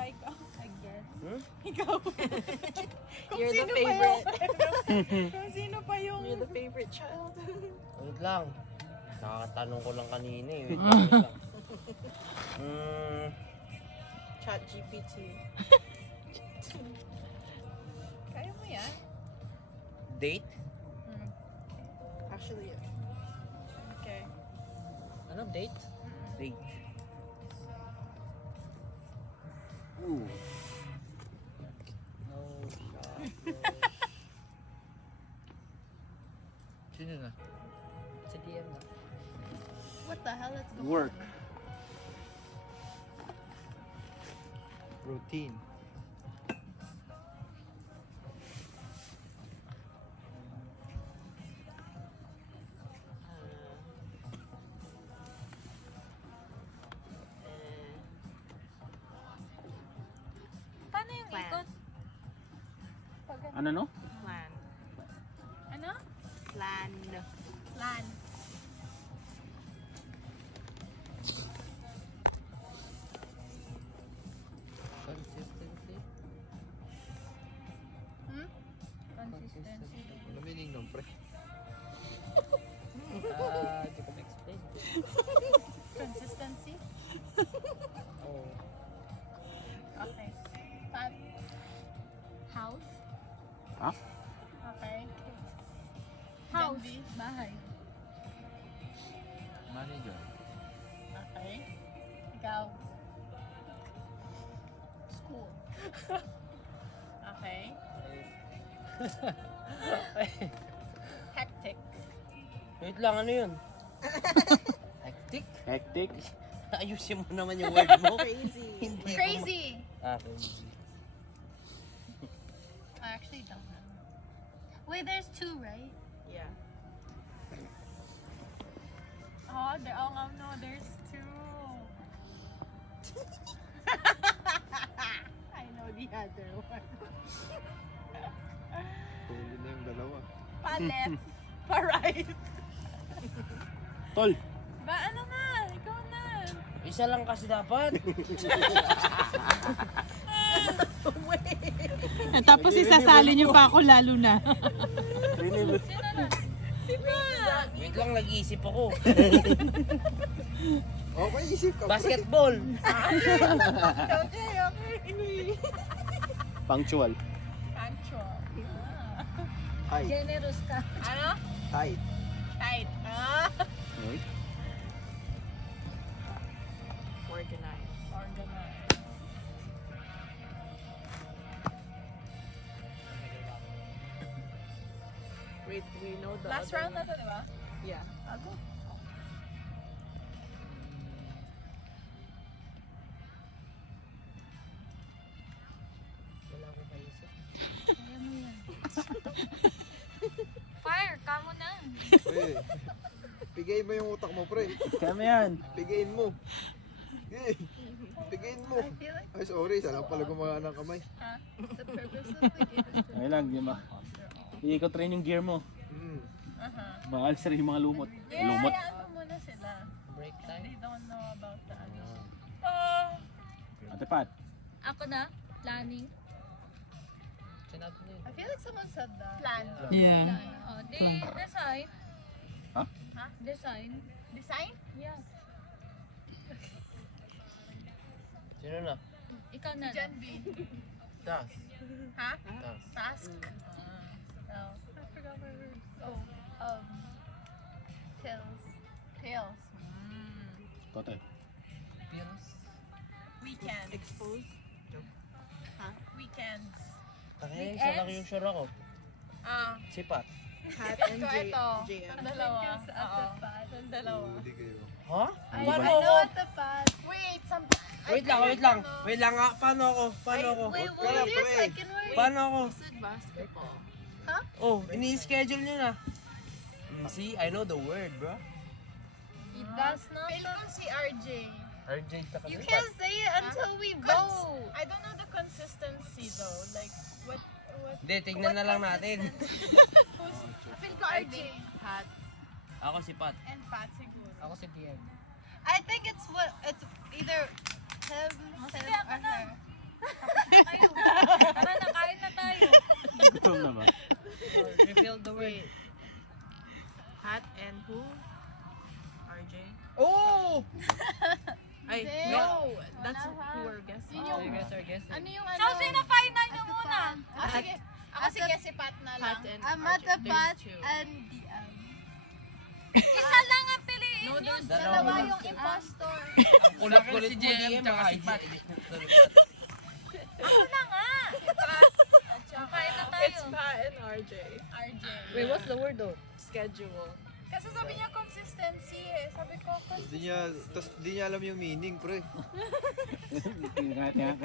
ba ikaw? I guess. Hmm? Ikaw. You're the sino favorite. Kung sino pa yung... You're the favorite child. Wait lang. Nakatanong ko lang kanina eh. Wait lang, wait lang. Chat GPT. Kaya mo yan? Date? Actually, yeah. Okay. Ano, date? Date. Ooh. No shot. Sino na? Si DM na. What the hell? Let's go. Work. Routine. Paano yung Plan. ikot? Ano no? Plan. Ano? Plan. Plan. Consistency. Consistency. Ano meaning nun, pre? Di ko ma-explain. Consistency? Oh. Okay. Pat. House? Ha? Okay. House. Gandhi. Bahay. Manager. Okay. Ikaw. School. Okay. Hectic. Wait lang, ano yun? Hectic? Hectic. Ayusin mo naman yung word mo. Crazy. Hindi ko Crazy. crazy. I actually don't know. Wait, there's two, right? Yeah. Oh, no, there's two. I know the other one. Huli na yung dalawa. Pa left, pa right. Tol. Ba, ano na? Ikaw na. Isa lang kasi dapat. Tapos isasali niyo pa ako lalo na. Sino na? Si Brad. Wait lang, nag-iisip ako. Okay, isip ka, pre. Basketball. Okay. Punctual. Punctual. Height. Generous ka. Ano? Height. Tight. Okay. Organized. Organized. Wait, we know the Last other round na one? to, di ba? Yeah. Ako. Wala akong maisip. Kaya mo yan. Fire, kamo na. Pre, pigayin mo yung utak mo, pre. Kaya mo yan. Pigayin mo. Hey, pigayin mo. I feel like Ay, sorry. Sana pala gumagana ng kamay. the purpose of the game is to Okay lang, di ba? Iikot rin yung gear mo. Maalis rin yung mga lumot. Yeah, Lumot. hayaan mo muna sila. Break time. They don't know about the ano. Ate Pat. Ako na, planning. Sinabi niya. I feel like someone said that. Plan. Yeah. Oh, design. Ha? Design. Design? Yeah. Sino na? Ikaw na. Gen B. Das. Ha? Das. Task? Oh. I forgot my words. Oh. Pills. Pills. Tote. Pills. Weekends. Exposed. Weekends. Kaya isa lang yung sure ako. Sipat. Hat and Ito. JM. Ang dalawa. Oo. Ang dalawa. Hindi kayo. Ha? I Paano know ako? what the pad. Wait, Wait lang. Wait lang nga. Paano ako? Paano ako? Wait, Huwag ka na, here's pre. second word. Paano ako? said basketball. Oh, ini-schedule nyo na. See, I know the word, bro. It does not. Feel ko si RJ. RJ ka kasi. You can't say it until we vote. I don't know the consistency though. Like, what? Hindi, tignan na lang natin. Feel ko RJ. Hat. Ako si Pat. And Pat siguro. Ako si DM. I think it's either him or her. Ano yung ano? So, sino final nyo muna? Sige. Ako sige si Pat na lang. Pat and Amata, Arjun. Pat, There's two. and DM. Isa lang ang piliin nyo. Dalawa yung impostor. Ang kulit-kulit mo DM tsaka si Pat. Ako na nga. Kain na tayo. It's Pat and RJ. RJ. Wait, what's the word though? Schedule. Kasi sabi niya consistency eh. Sabi ko, Di niya alam yung meaning, pre. Tingnan natin.